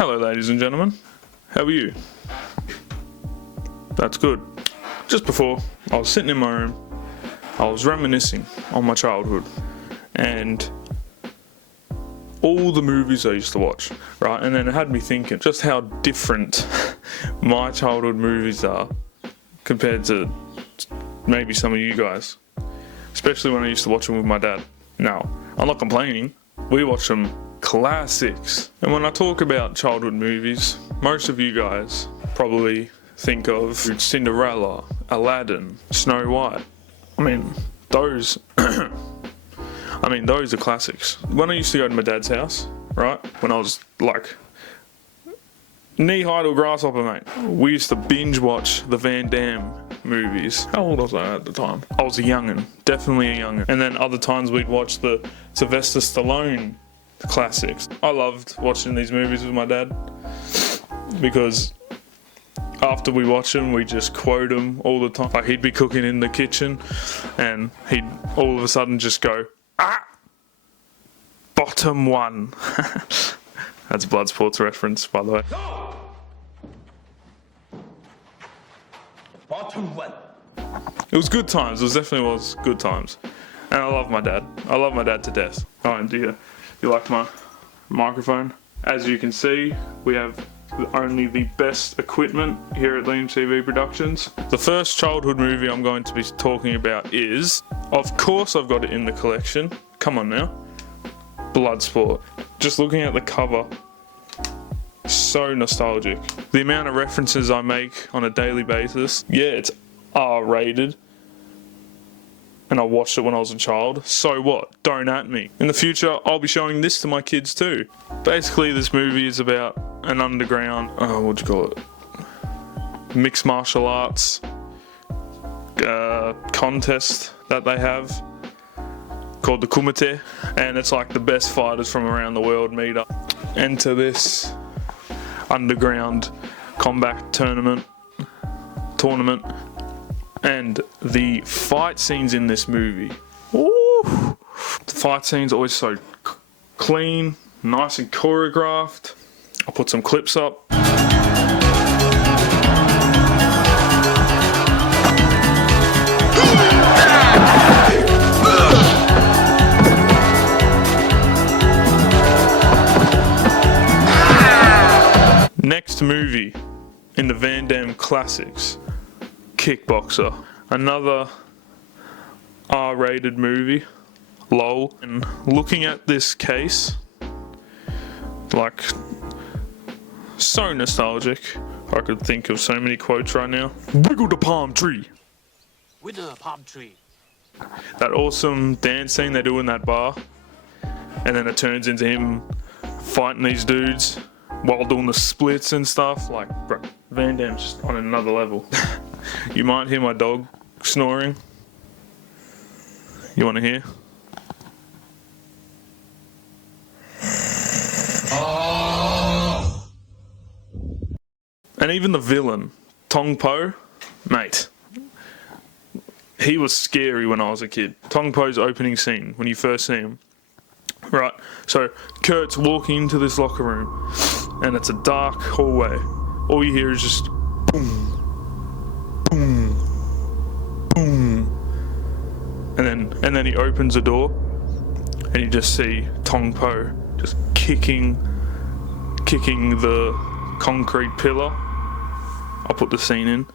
Hello ladies and gentlemen, how are you? That's good. Just before, I was sitting in my room, I was reminiscing on my childhood and all the movies I used to watch, right? And then it had me thinking just how different my childhood movies are compared to maybe some of you guys, especially when I used to watch them with my dad. Now, I'm not complaining, we watch them classics. And when I talk about childhood movies, most of you guys probably think of Cinderella, Aladdin, Snow White. I mean, those those are classics. When I used to go to my dad's house, right, when I was like knee-high to a grasshopper, mate, we used to binge watch the Van Damme movies. How old was I at the time? I was a young'un, definitely a young'un. And then other times we'd watch the Sylvester Stallone classics. I loved watching these movies with my dad because after we watch them, we just quote them all the time. Like, he'd be cooking in the kitchen and he'd all of a sudden just go, "Ah, bottom one." That's a Bloodsports reference, by the way. Go! Bottom one. It was good times. It definitely was good times. And I love my dad. I love my dad to death. Oh, and do you like my microphone? As you can see, we have only the best equipment here at Liam TV Productions. The first childhood movie I'm going to be talking about is, of course I've got it in the collection, come on now, Bloodsport. Just looking at the cover, so nostalgic. The amount of references I make on a daily basis, yeah, it's R-rated. And I watched it when I was a child. So what? Don't at me. In the future, I'll be showing this to my kids too. Basically, this movie is about an underground, what do you call it? Mixed martial arts contest that they have called the Kumite. And it's like the best fighters from around the world meet up, enter this underground combat tournament. And the fight scenes in this movie, ooh, the fight scenes are always so clean, nice and choreographed. I'll put some clips up. Next movie in the Van Damme classics, Kickboxer, another R-rated movie, lol. And looking at this case, like, so nostalgic. I could think of so many quotes right now. Wiggle the palm tree. With the palm tree. That awesome dance scene they do in that bar, and then it turns into him fighting these dudes while doing the splits and stuff. Like, bro, Van Damme's just on another level. You might hear my dog snoring. You want to hear? Oh. And even the villain, Tong Po, mate, he was scary when I was a kid. Tong Po's opening scene, when you first see him. Right, so Kurt's walking into this locker room and it's a dark hallway. All you hear is just boom, boom, boom. And then he opens a door and you just see Tong Po just kicking the concrete pillar. I'll put the scene in.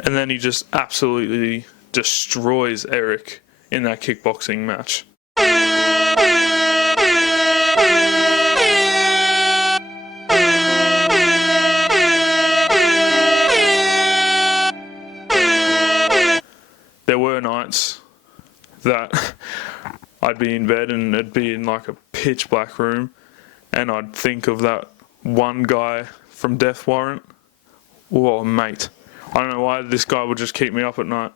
And then he just absolutely destroys Eric in that kickboxing match. There were nights that I'd be in bed and it'd be in like a pitch black room and I'd think of that one guy from Death Warrant. Whoa, mate. I don't know why this guy would just keep me up at night.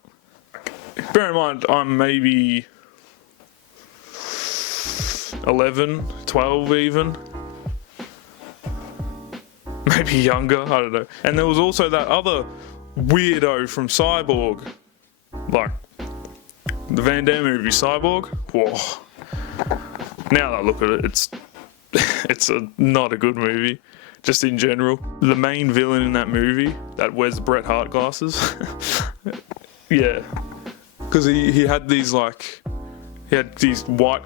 Bear in mind, I'm maybe 11, 12 even. Maybe younger, I don't know. And there was also that other weirdo from Cyborg. Like, the Van Damme movie Cyborg. Whoa. Now that I look at it, it's not a good movie. Just in general. The main villain in that movie that wears Bret Hart glasses. Yeah. Because he had these white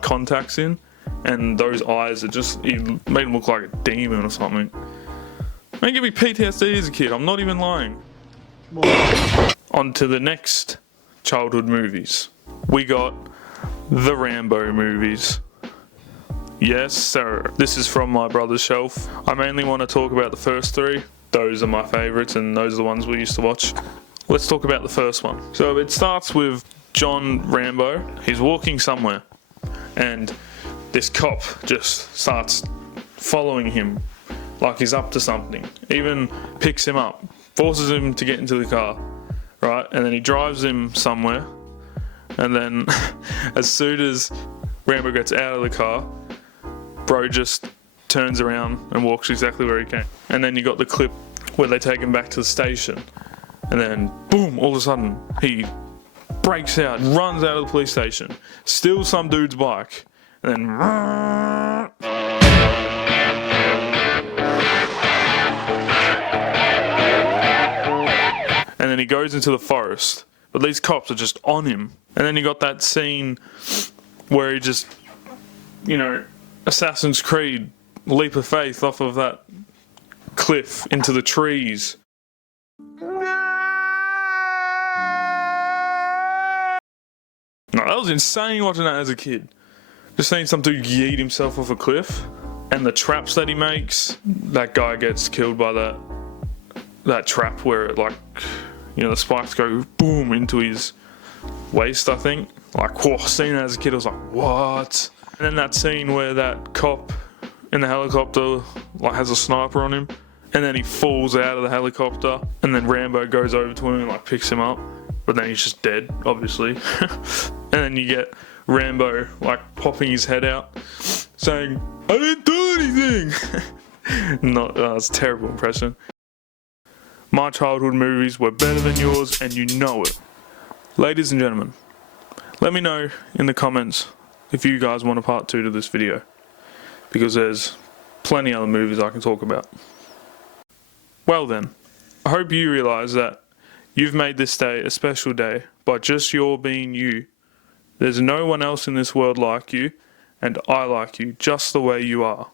contacts in, and those eyes he made him look like a demon or something. Man, give me PTSD as a kid, I'm not even lying. On to the next childhood movies. We got the Rambo movies. Yes, sir. This is from my brother's shelf. I mainly want to talk about the first three. Those are my favourites, and those are the ones we used to watch. Let's talk about the first one. So it starts with John Rambo. He's walking somewhere, and this cop just starts following him like he's up to something. Even picks him up, forces him to get into the car, right? And then he drives him somewhere, and then as soon as Rambo gets out of the car, bro just turns around and walks exactly where he came. And then you got the clip where they take him back to the station, and then boom, all of a sudden he breaks out, runs out of the police station, steals some dude's bike, and then he goes into the forest, but these cops are just on him. And then you got that scene where he just, Assassin's Creed leap of faith off of that cliff into the trees. No, that was insane watching that as a kid. Just seeing some dude yeet himself off a cliff, and the traps that he makes. That guy gets killed by that trap where it the spikes go boom into his waist, I think. Seeing that as a kid, I was like, what? And then that scene where that cop in the helicopter has a sniper on him, and then he falls out of the helicopter, and then Rambo goes over to him and picks him up, but then he's just dead, obviously. And then you get Rambo popping his head out, saying, "I didn't do anything." It's a terrible impression. My childhood movies were better than yours, and you know it. Ladies and gentlemen, let me know in the comments if you guys want a part 2 to this video, because there's plenty other movies I can talk about. Well then, I hope you realise that you've made this day a special day by just your being you. There's no one else in this world like you, and I like you just the way you are.